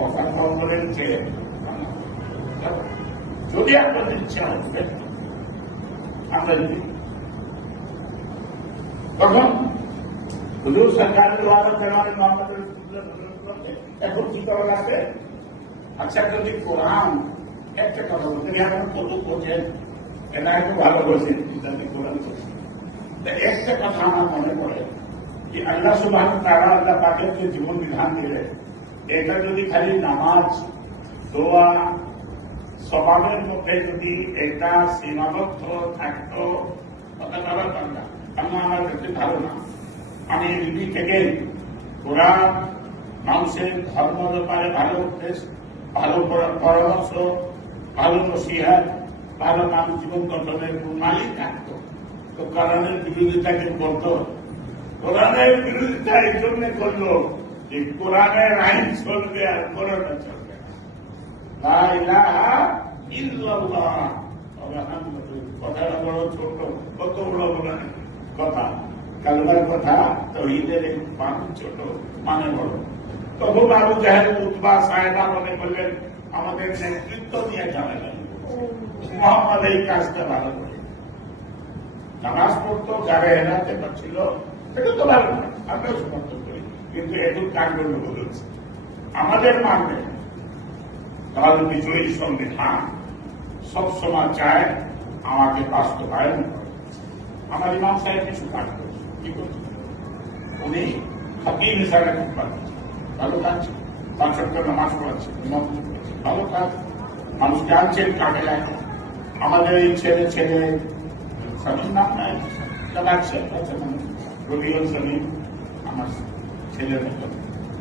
কথা বলেন যে যদি আপনাদের ইচ্ছা হবে আমরা যদি তখন হুজুর সরকার এখন কি করা লাগবে? আচ্ছা, যদি কোরআন একটা কথা বলতে এখন কত করছেন, এটা একটু ভালো বলছেন, কোরআন একটা কথা আমার মনে পড়ে যে আল্লাহ সুবহানাহু ওয়া তাআলা আল্লাহ পাকের যে জীবন বিধান দিলেন, এটা যদি খালি নামাজ, দোয়া, স্বভাবের মধ্যে যদি একটা সীমাবদ্ধ থাকতো, আমার কাছে ভালো না। আমি দিদি থেকে কোরআন মানুষের ধর্ম ব্যাপারে ভালো উপদেশ, ভালো পরামর্শ, ভালো নসিহত, ভালো মানুষ জীবন গঠনের মালিক থাকতো, তো কোরআনের বিরোধিতা কেউ করতো? কোরআনের বিরোধিতা এই জন্য করলো যে কোরআনের আইন চলবে আর কোরআনটা চলবে না। কথাটা বড় ছোট, কত বড় বলেন কথা, কালমার কথা তৌহিদের মানুষ ছোট মানে বড়। তখন আবু জাহেল, উতবা, সাহেবা মনে করলেন আমাদের নেতৃত্ব নিয়ে ঝামেলা, মোহাম্মদ এই কাজটা ভালো করে নামাজ পড়তো, যারা এড়াতে পারছিল এটা তো ভালো না, আমরাও সমর্থন করি, কিন্তু একটু কাণ্ডন্য বলেছে আমাদের মানবে। তাহলে বিজয়ী সংবিধান সবসময় চায় আমাকে বাস্তবায়ন করে। আমার ইমাম সাহেব কিছু কাজ করছে, কি করছে? উনি হাকিম হিসাবে ভালো কাজ, 5 ওয়াক্ত নামাজ পড়াচ্ছে, ভালো কাজ, মানুষকে আনছেন কাজে লাগে। আমাদের এই ছেলে স্বামীর নাম নাই লাগছে, রবিউল স্বামী আমার ছেলের মতো,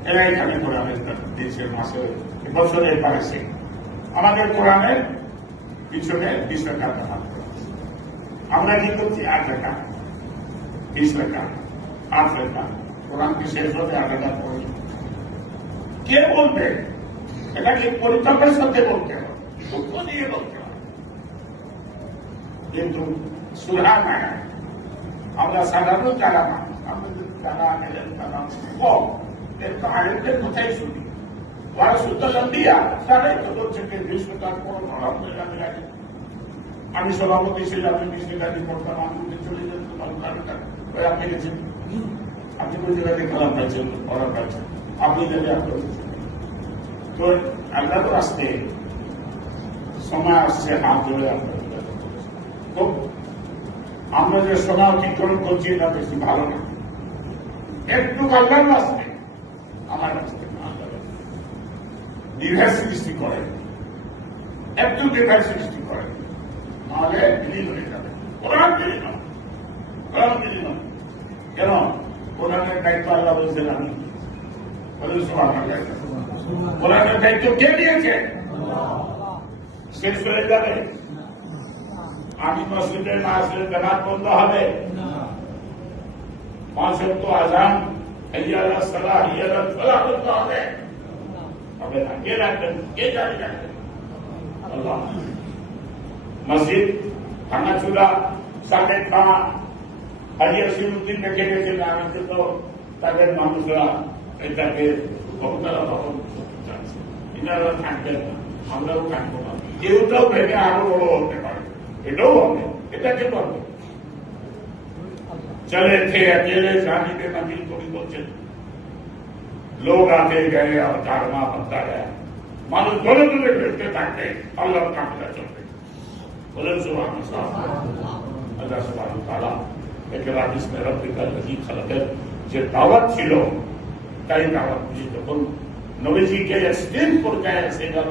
এরা এখানে কোরআনের দেশের মাসে বছরে পারেছে। আমাদের কোরআনের পিছনে 20 টাকা হাত করা, আমরা কি করছি 8 টাকা, 20 টাকা, 8 টাকা, কোরআনকে শেষ হতে 8 টাকা পড়ি। কে বলবে? এটাকে পরিতাপের সাথে বলতে হবে, দুঃখ নিয়ে বলতে হবে। কিন্তু সুরা নাই, আমরা সাধারণ যারা মানুষ, আমাদের যারা এলেন তারা কম, এরকম আরেকদের কোথায় শুনি ওরা শুদ্ধ দিয়া তারাই তো বলছে যে 20 টাকার পর আলহামদুলিল্লাহ মিলাকে আমি সভাপতি ছিলাম, আমি 20 টাকা দিয়ে করতাম, আমি চলে যেতাম, আপনি গেছেন, আপনি কোন জায়গায় খারাপ পাইছেন, খারাপ পাইছেন, আপনি যাবে আপনার তো আল্লাহ তো আসতে সময় আসছে, হাত ধরে আপনার তো আমরা যে সময় অতিক্রম করছি এটা বেশি ভালো না। একটু আল্লাহ আসবে, আমার আসতে দ্বিধার সৃষ্টি করে, একটু দ্বিধার সৃষ্টি করে, নাহলে বিলীন হয়ে যাবে। কোরআন বিলীন নয়, কোরআন বিলীন নয়। কেন? কোরআনের দায়িত্ব আল্লাহ বলছেন আমি, কোরআনের দায়িত্ব কে দিয়েছে? শেষ হয়ে যাবে। আমি মসজিদে না আসলে জামাত বন্ধ হবে, 5 ওয়াক্ত আযান, হাইয়া আলাস সালাহ, হাইয়া আলাল ফালাহ বলতে হবে, হবে না। কে রাখবেন? কে জারি রাখবেন? আল্লাহ। মসজিদ ভাঙাচুরা, সাকেত খাওয়া, হাজি আসিমুদ্দিন রেখে গেছেন, আমি তো তাদের মানুষরা এটাকে বহুতলা ভবন চাচ্ছে, এনারা থাকবেন না, আমরাও থাকবো না, কেউটাও ভেবে আরো বড় হতে পারে, এটাও হবে, এটাকে করবে। चले थे अकेले जाने के मंजिल को भी बोलते, लोग आते गए और कारवा बनता गया, मानो दोनों दोनों फिरते थाकते, अल्लाह काफिला चलते। बोलें सुभान अल्लाह सुब्हानाहु व तआला একেবারে ইসমে রব্বিকাল লাযী খালাকের যে দাওয়াত ছিল, তাই দাওয়াত দিয়ে যখন নবীজিকে এক্সটেন্ড পর্যায়ে এসে গেল,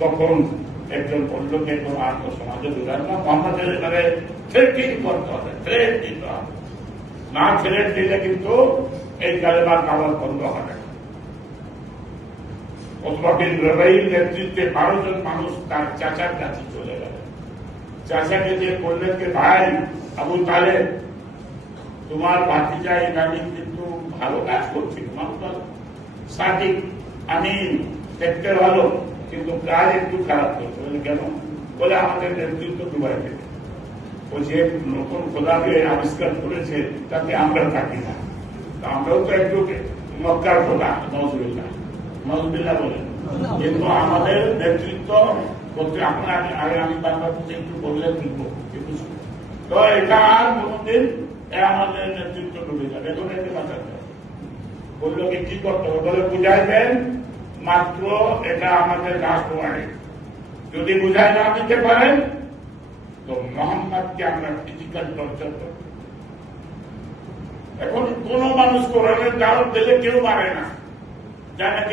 তখন একজন বললোকে আর তো সমাজে বোঝার না, মোহাম্মদের এবারে থ্রেটিং করতে হবে, থ্রেট দিতে হবে, না থ্রেট দিলে কিন্তু এই কালেমার দাওয়াত বন্ধ হবে। উতবা বিন রবীর নেতৃত্বে 12 জন মানুষ তার চাচার কাছে চলে গেল। চাচাকে যে বললেন যে ভাই আবু তালেব, তোমার ভাতিজা ইদানিং কিন্তু ভালো কাজ করছে, মানুষ সঠিক, আমি দেখতে ভালো, কিন্তু কাজ একটু খারাপ করছে। কেন? বলে আমাদের নেতৃত্ব ডুবাই দেবে, ও যে নতুন খোদাকে আবিষ্কার করেছে তাতে আমরা থাকি না, আমরাও তো একটু মক্কার খোদা নজরুল্লাহ, নজবিল্লাহ বলেন। কিন্তু আমাদের নেতৃত্ব করতে আপনার আগে আমি বাংলাদেশে একটু বললে তুলবো কিন্তু তো এটা আর কোনদিন আমাদের নেতৃত্ব ডুবে যাবে। এখন এটি বাঁচাতে হবে। বললো কি করতে হবে বলে বুঝাইবেন মাত্র এটা আমাদের রাষ্ট্রবাড়ি। যদি বুঝাই না দিতে পারেন তো মোহাম্মদকে আমরা ফিজিক্যাল টর্চার করব। এখন কোন মানুষ কোরআনের দাওয়াত দিলে কেউ মারে না, জানে